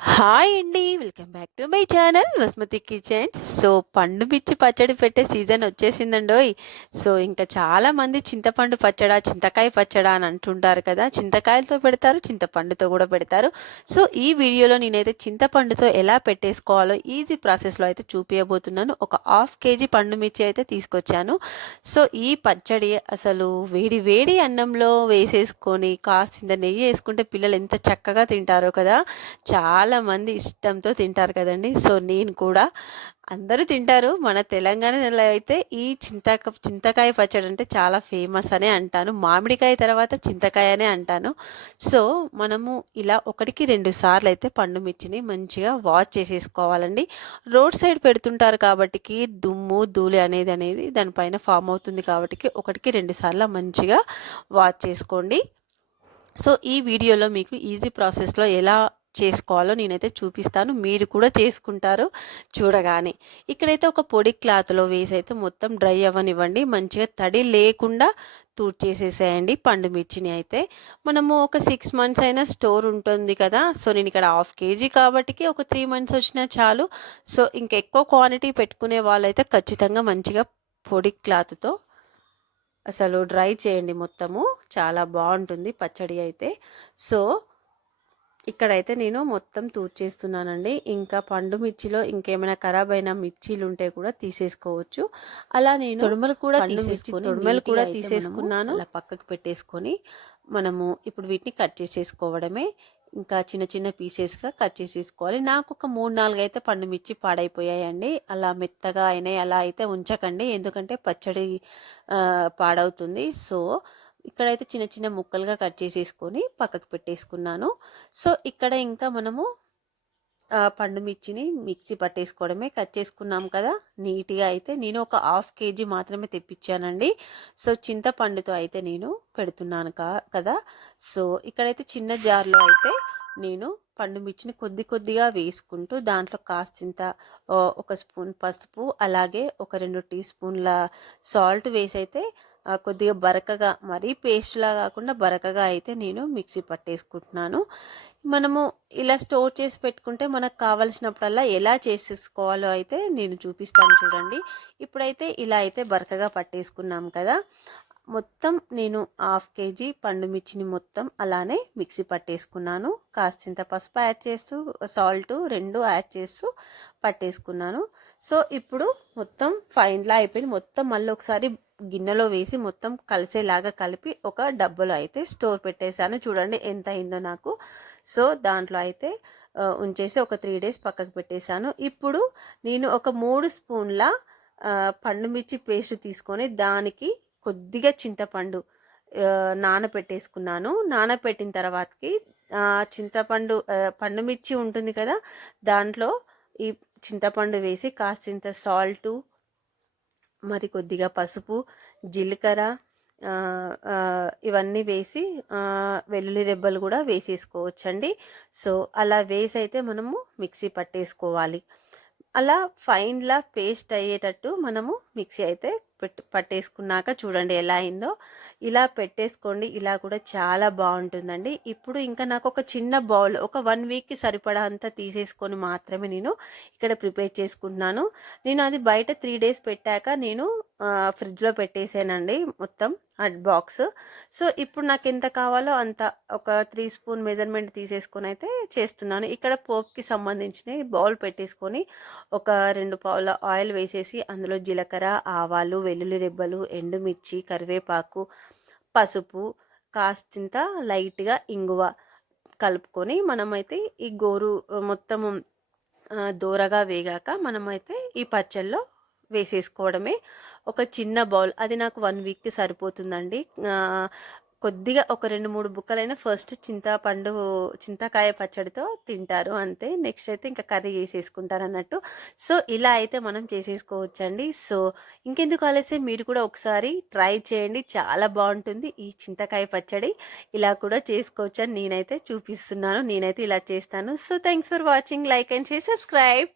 Hi అండి. Welcome back to my channel Vasumathi kitchens. So, పండు మిర్చి పచ్చడి పెట్టే సీజన్ వచ్చేసిందండోయ్! సో, ఇంకా చాలామంది చింతపండు పచ్చడా, చింతకాయ పచ్చడా అని అంటుంటారు కదా! చింతకాయలతో పెడతారు, చింతపండుతో కూడా పెడతారు. సో, ఈ వీడియోలో నేనైతే చింతపండుతో ఎలా పెట్టేసుకోవాలో ఈజీ ప్రాసెస్‌లో అయితే చూపియబోతున్నాను. ఒక హాఫ్ కేజీ పండు మిర్చి అయితే తీసుకొచ్చాను. సో, ఈ పచ్చడి అసలు వేడి వేడి అన్నంలో వేసేసుకొని కాసింత నెయ్యి ఏసుకుంటే పిల్లలు ఎంత చక్కగా తింటారో కదా! చాలామంది ఇష్టంతో తింటారు కదండీ. సో, నేను కూడా అందరూ తింటారు. మన తెలంగాణలో అయితే ఈ చింతకాయ పచ్చడి అంటే చాలా ఫేమస్ అనే అంటాను. మామిడికాయ తర్వాత చింతకాయ అనే అంటాను. సో, మనము ఇలా ఒకటికి 2 సార్లు అయితే పండు మిర్చిని మంచిగా వాష్ చేసేసుకోవాలండి. రోడ్ సైడ్ పెడుతుంటారు కాబట్టికి దుమ్ము, ధూళి అనేది దానిపైన ఫామ్ అవుతుంది కాబట్టికి ఒకటికి 2 సార్లు మంచిగా వాష్ చేసుకోండి. సో, ఈ వీడియోలో మీకు ఈజీ ప్రాసెస్‌లో ఎలా చేసుకోవాలో నేనైతే చూపిస్తాను. మీరు కూడా చేసుకుంటారు చూడగానే. ఇక్కడైతే ఒక పొడి క్లాత్‌లో వేసైతే మొత్తం డ్రై అవ్వనివ్వండి. మంచిగా తడి లేకుండా తూడ్చేసేసేయండి పండు మిర్చిని అయితే. మనము ఒక 6 మంత్స్ అయినా స్టోర్ ఉంటుంది కదా! సో, నేను ఇక్కడ హాఫ్ కేజీ కాబట్టికి ఒక 3 మంత్స్ వచ్చినా చాలు. సో, ఇంకెక్కువ క్వాంటిటీ పెట్టుకునే వాళ్ళైతే ఖచ్చితంగా మంచిగా పొడి క్లాత్‌తో అసలు డ్రై చేయండి మొత్తము. చాలా బావుంటుంది పచ్చడి అయితే. సో, ఇక్కడైతే నేను మొత్తం తూర్చేస్తున్నానండి. ఇంకా పండు మిర్చిలో ఇంకేమైనా ఖరాబైన మిర్చీలుంటే కూడా తీసేసుకోవచ్చు. అలా నేను తొడుమలు కూడా తీసేసుకున్నాను. అలా పక్కకు పెట్టేసుకొని మనము ఇప్పుడు వీటిని కట్ చేసేసుకోవడమే. ఇంకా చిన్న చిన్న పీసెస్‌గా కట్ చేసేసుకోవాలి. నాకొక 3, 4 అయితే పండు మిర్చి పాడైపోయాయండి. అలా మెత్తగా అయినాయి అలా అయితే ఉంచకండి. ఎందుకంటే పచ్చడి పాడవుతుంది. సో, ఇక్కడైతే చిన్న చిన్న ముక్కలుగా కట్ చేసేసుకొని పక్కకు పెట్టేసుకున్నాను. సో, ఇక్కడ ఇంకా మనము పండు మిర్చిని మిక్సీ పట్టేసుకోవడమే. కట్ చేసుకున్నాం కదా! నీట్‌గా అయితే నేను ఒక హాఫ్ కేజీ మాత్రమే తెప్పించానండి. సో, చింతపండుతో అయితే నేను పెడుతున్నాను కదా! సో, ఇక్కడైతే చిన్న జార్‌లో అయితే నేను పండు మిర్చిని కొద్ది కొద్దిగా వేసుకుంటూ దాంట్లో కాస్తంత ఒక స్పూన్ పసుపు, అలాగే ఒక 2 టీ స్పూన్ల సాల్ట్ వేసైతే కొద్దిగా బరకగా, మరీ పేస్ట్‌లా కాకుండా బరకగా అయితే నేను మిక్సీ పట్టేసుకుంటున్నాను. మనము ఇలా స్టోర్ చేసి పెట్టుకుంటే మనకు కావాల్సినప్పుడల్లా ఎలా చేసేసుకోవాలో అయితే నేను చూపిస్తాను చూడండి. ఇప్పుడైతే ఇలా అయితే బరకగా పట్టేసుకున్నాం కదా! మొత్తం నేను హాఫ్ కేజీ పండు మిర్చిని మొత్తం అలానే మిక్సీ పట్టేసుకున్నాను. కాస్తంత పసుపు యాడ్ చేస్తూ, సాల్ట్ 2 యాడ్ చేస్తూ పట్టేసుకున్నాను. సో, ఇప్పుడు మొత్తం ఫైన్‌లా అయిపోయింది. మొత్తం మళ్ళీ ఒకసారి గిన్నెలో వేసి మొత్తం కలిసేలాగా కలిపి ఒక డబ్బాలో అయితే స్టోర్ పెట్టేశాను. చూడండి ఎంత అయిందో నాకు. సో, దాంట్లో అయితే ఉంచేసి ఒక 3 డేస్ పక్కకు పెట్టేశాను. ఇప్పుడు నేను ఒక 3 స్పూన్ల పండు మిర్చి పేస్ట్ తీసుకొని దానికి కొద్దిగా చింతపండు నానపెట్టేసుకున్నాను. నానపెట్టిన తర్వాతకి చింతపండు పండు మిర్చి ఉంటుంది కదా! దాంట్లో ఈ చింతపండు వేసి కాసింత సాల్టు, మరి కొద్దిగా పసుపు, జీలకర్ర ఇవన్నీ వేసి వెల్లుల్లి రెబ్బలు కూడా వేసేసుకోవచ్చండి. సో, అలా వేసి అయితే మనము మిక్సీ పట్టేసుకోవాలి. అలా ఫైన్‌లా పేస్ట్ అయ్యేటట్టు మనము మిక్సీ అయితే పట్టేసుకున్నాక చూడండి ఎలా అయిందో. ఇలా పెట్టేసుకోండి. ఇలా కూడా చాలా బాగుంటుందండి. ఇప్పుడు ఇంకా నాకు ఒక చిన్న బౌల్ ఒక 1 వీక్‌కి సరిపడా అంతా తీసేసుకొని మాత్రమే నేను ఇక్కడ ప్రిపేర్ చేసుకుంటున్నాను. నేను అది బయట 3 డేస్ పెట్టాక నేను ఫ్రిడ్జ్‌లో పెట్టేసానండి మొత్తం బాక్స్. సో, ఇప్పుడు నాకు ఎంత కావాలో అంత ఒక 3 స్పూన్ మెజర్మెంట్ తీసేసుకొని అయితే చేస్తున్నాను. ఇక్కడ పోపుకి సంబంధించిన బౌల్ పెట్టేసుకొని ఒక 2 పావుల ఆయిల్ వేసేసి అందులో జీలకర్ర, ఆవాలు, వెల్లుల్లి రెబ్బలు, ఎండుమిర్చి, కరివేపాకు, పసుపు, కాస్తంత లైట్‌గా ఇంగువ కలుపుకొని మనమైతే ఈ మొత్తము దోరగా వేగాక మనమైతే ఈ పచ్చల్లో వేసేసుకోవడమే. ఒక చిన్న బౌల్ అది నాకు 1 వీక్‌కి సరిపోతుందండి. కొద్దిగా ఒక 2, 3 బుక్కలైనా ఫస్ట్ చింతకాయ పచ్చడితో తింటారు అంతే. నెక్స్ట్ అయితే ఇంకా కర్రీ చేసేసుకుంటారన్నట్టు. సో, ఇలా అయితే మనం చేసేసుకోవచ్చండి. సో, ఇంకెందుకు ఆలస్యం, మీరు కూడా ఒకసారి ట్రై చేయండి. చాలా బాగుంటుంది ఈ చింతకాయ పచ్చడి. ఇలా కూడా చేసుకోవచ్చని నేనైతే చూపిస్తున్నాను. నేనైతే ఇలా చేస్తాను. So, thanks for watching. Like and share, subscribe.